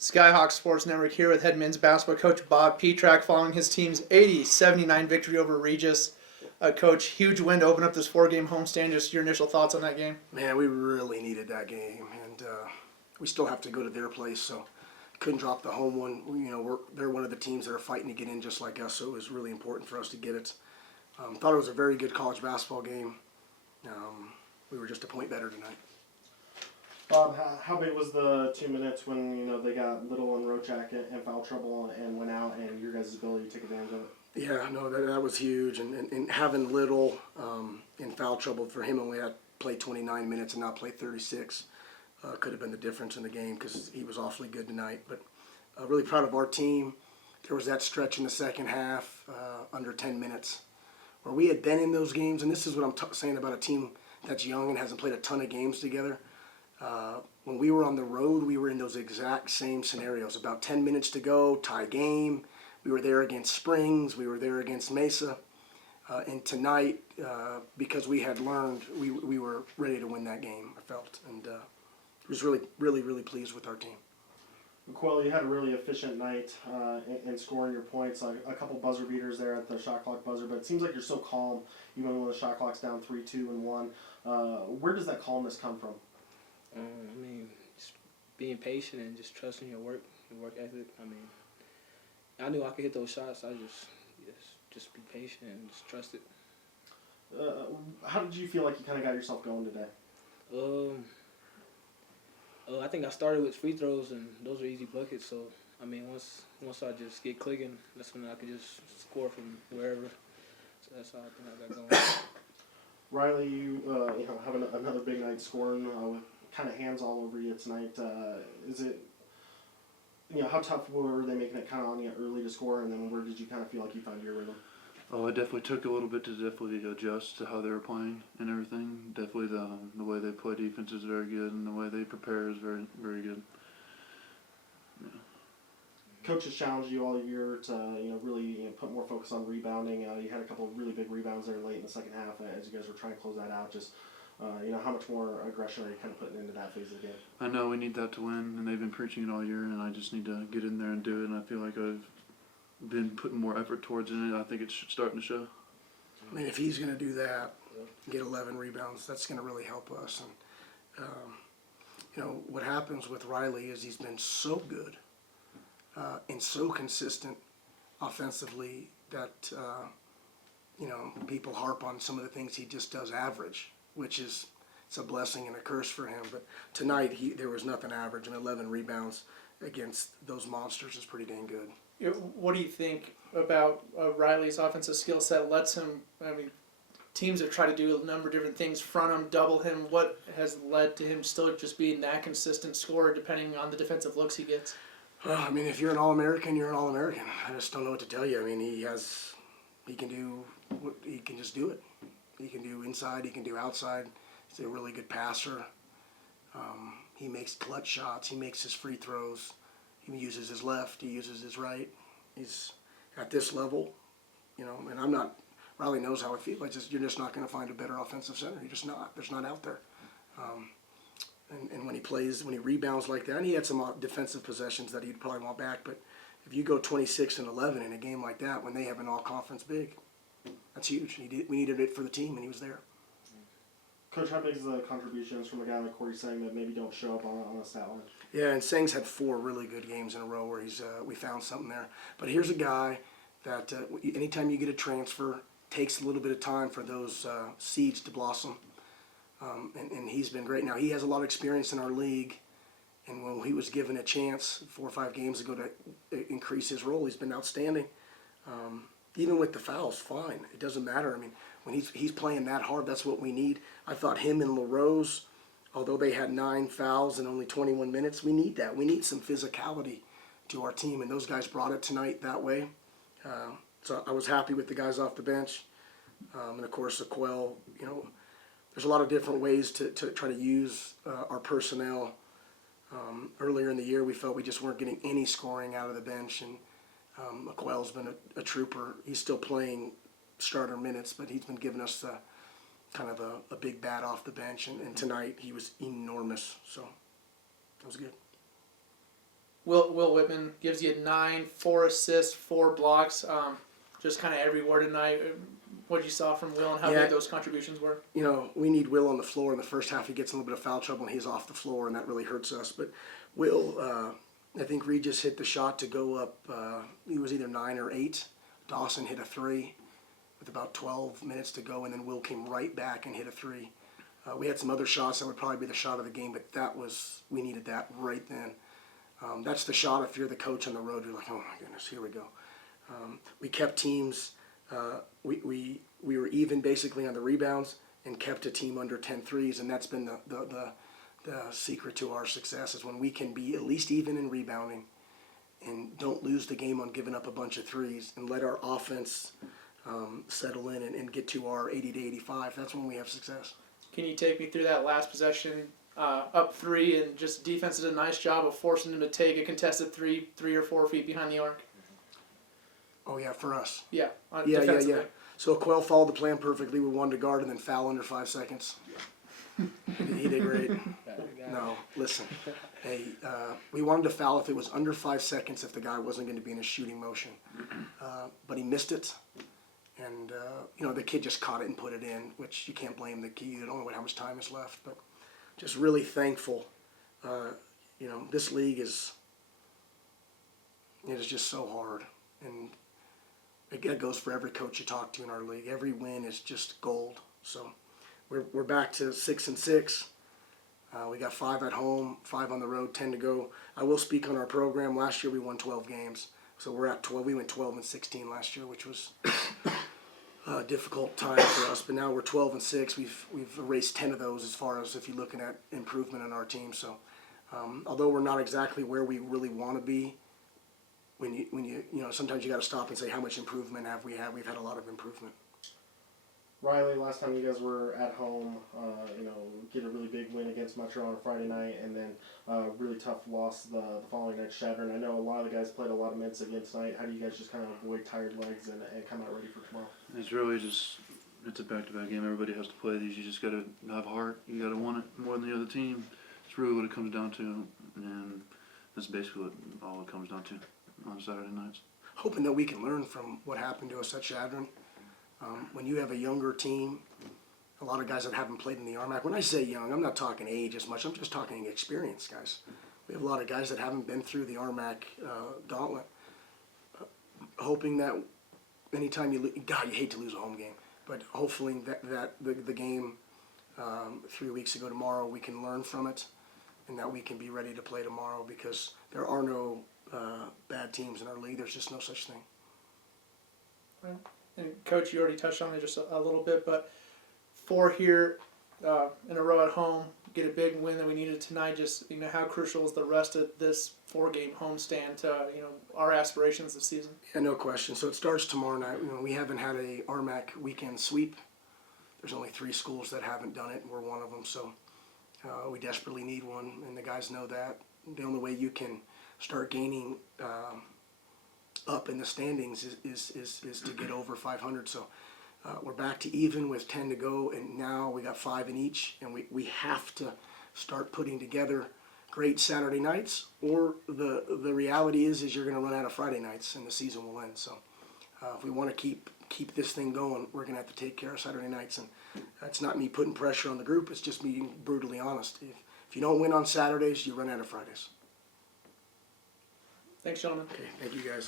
Skyhawk Sports Network here with head men's basketball coach Bob Pietrack following his team's 80-79 victory over Regis. Coach, huge win to open up this four-game homestand. Just your initial thoughts on that game? Man, we really needed that game, and we still have to go to their place, so couldn't drop the home one. They're one of the teams that are fighting to get in just like us, so it was really important for us to get it. Thought it was a very good college basketball game. We were just a point better tonight. Bob, how big was the 2 minutes when they got Little and Rochak in foul trouble and went out, and your guys' ability to take advantage of it? Yeah, no, that was huge, and having Little in foul trouble for him only had played 29 minutes and not played 36 could have been the difference in the game because he was awfully good tonight. But really proud of our team. There was that stretch in the second half, under 10 minutes, where we had been in those games, and this is what I'm saying about a team that's young and hasn't played a ton of games together. When we were on the road, we were in those exact same scenarios. About 10 minutes to go, tie game. We were there against Springs. We were there against Mesa. And tonight, because we had learned, we were ready to win that game, I felt. And was really, really, really pleased with our team. Akuel, you had a really efficient night in scoring your points. A couple buzzer beaters there at the shot clock buzzer, but it seems like you're so calm even when the shot clock's down 3, 2, and 1. Where does that calmness come from? Just being patient and just trusting your work ethic. I knew I could hit those shots. I just be patient and just trust it. How did you feel like you kind of got yourself going today? I think I started with free throws, and those are easy buckets. So, once I just get clicking, that's when I could just score from wherever. So that's how I think I got going. Riley, you have another big night scoring with kind of hands all over you tonight. Is it, how tough were they making it kind of on you early to score, and then where did you kind of feel like you found your rhythm? Oh, it definitely took a little bit to adjust to how they were playing and everything. Definitely the way they play defense is very good, and the way they prepare is very, very good. Yeah. Coach has challenged you all year to really put more focus on rebounding. You had a couple of really big rebounds there late in the second half as you guys were trying to close that out. Just how much more aggression are you kind of putting into that phase of the game? I know we need that to win, and they've been preaching it all year, and I just need to get in there and do it. And I feel like I've been putting more effort towards it, and I think it's starting to show. If he's going to do that, get 11 rebounds, that's going to really help us. And what happens with Riley is he's been so good and so consistent offensively that people harp on some of the things he just does average, which is it's a blessing and a curse for him. But tonight there was nothing average, and 11 rebounds against those monsters is pretty dang good. What do you think about Riley's offensive skill set lets him, teams have tried to do a number of different things, front him, double him. What has led to him still just being that consistent scorer depending on the defensive looks he gets? Well, if you're an All-American, you're an All-American. I just don't know what to tell you. He can just do it. He can do inside, he can do outside. He's a really good passer. He makes clutch shots. He makes his free throws. He uses his left. He uses his right. He's at this level, and I'm not. Riley knows how I feel. You're just not going to find a better offensive center. You're just not. There's not out there. And when he rebounds like that, and he had some defensive possessions that he'd probably want back. But if you go 26 and 11 in a game like that, when they have an all-conference big, that's huge. We needed it for the team, and he was there. Coach, how big is the contributions from a guy like Corey Sang that maybe don't show up on a stat line? Yeah, and Sang's had 4 really good games in a row where we found something there. But here's a guy that anytime you get a transfer, takes a little bit of time for those seeds to blossom. And he's been great. Now, he has a lot of experience in our league, and when he was given a chance 4 or 5 games ago to increase his role, he's been outstanding. Even with the fouls, fine. It doesn't matter. When he's playing that hard, that's what we need. I thought him and LaRose, although they had 9 fouls in only 21 minutes, we need that. We need some physicality to our team, and those guys brought it tonight that way. So I was happy with the guys off the bench. And, of course, Akuel, there's a lot of different ways to try to use our personnel. Earlier in the year, we felt we just weren't getting any scoring out of the bench, and Akuel's been a trooper. He's still playing starter minutes, but he's been giving us kind of a big bat off the bench, and tonight he was enormous, so that was good. Will Whitman gives you 9, 4 assists, 4 blocks. Just kind of everywhere tonight. What you saw from Will and how Yeah. big those contributions were. You know, we need Will on the floor in the first half. He gets in a little bit of foul trouble and he's off the floor, and that really hurts us. But Will, I think Regis hit the shot to go up. He was either 9 or 8. Dawson hit a 3 with about 12 minutes to go, and then Will came right back and hit a 3. We had some other shots that would probably be the shot of the game, but we needed that right then. That's the shot if you're the coach on the road. You're like, oh my goodness, here we go. We kept teams. We were even basically on the rebounds and kept a team under 10 threes, and that's been the secret to our success is when we can be at least even in rebounding and don't lose the game on giving up a bunch of threes and let our offense settle in and get to our 80 to 85. That's when we have success. Can you take me through that last possession, up 3, and just defense did a nice job of forcing him to take a contested 3 or 4 feet behind the arc? Oh yeah, for us. Yeah, Yeah. defensively. So Akuel followed the plan perfectly. We wanted to guard and then foul under 5 seconds. He did great. No, listen. Hey, we wanted to foul if it was under 5 seconds if the guy wasn't going to be in a shooting motion. But he missed it. And, the kid just caught it and put it in, which you can't blame the kid. You don't know how much time is left. But just really thankful. This league is just so hard. And it goes for every coach you talk to in our league. Every win is just gold. So we're back to 6-6. We got 5 at home, 5 on the road, 10 to go. I will speak on our program. Last year we won 12 games, so we're at 12. We went 12-16 last year, which was a difficult time for us. But now we're 12-6. We've erased 10 of those as far as if you're looking at improvement in our team. So although we're not exactly where we really want to be, when you sometimes you got to stop and say how much improvement have we had. We've had a lot of improvement. Riley, last time you guys were at home, get a really big win against Metro on a Friday night, and then really tough loss the following night, Shattering. I know a lot of the guys played a lot of minutes against tonight. How do you guys just kind of avoid tired legs and come out ready for tomorrow? It's really just, it's a back-to-back game. Everybody has to play these. You just got to have heart. You got to want it more than the other team. It's really what it comes down to, and that's basically all it comes down to on Saturday nights. Hoping that we can learn from what happened to us at Shattering. When you have a younger team, a lot of guys that haven't played in the RMAC. When I say young, I'm not talking age as much. I'm just talking experience, guys. We have a lot of guys that haven't been through the RMAC gauntlet. Hoping that anytime you hate to lose a home game, but hopefully that the game 3 weeks ago tomorrow, we can learn from it, and that we can be ready to play tomorrow, because there are no bad teams in our league. There's just no such thing. Well, and Coach, you already touched on it just a little bit, but 4 here in a row at home, get a big win that we needed tonight. Just how crucial is the rest of this 4-game homestand to our aspirations this season? Yeah, no question. So it starts tomorrow night. We haven't had a RMAC weekend sweep. There's only 3 schools that haven't done it, and we're one of them. So we desperately need one, and the guys know that. The only way you can start gaining up in the standings is to get over 500. So we're back to even with 10 to go, and now we got 5 in each, and we have to start putting together great Saturday nights, or the reality is you're going to run out of Friday nights and the season will end. So if we want to keep this thing going, we're going to have to take care of Saturday nights, and that's not me putting pressure on the group. It's just me being brutally honest. If you don't win on Saturdays, you run out of Fridays. Thanks, gentlemen. Okay, thank you guys.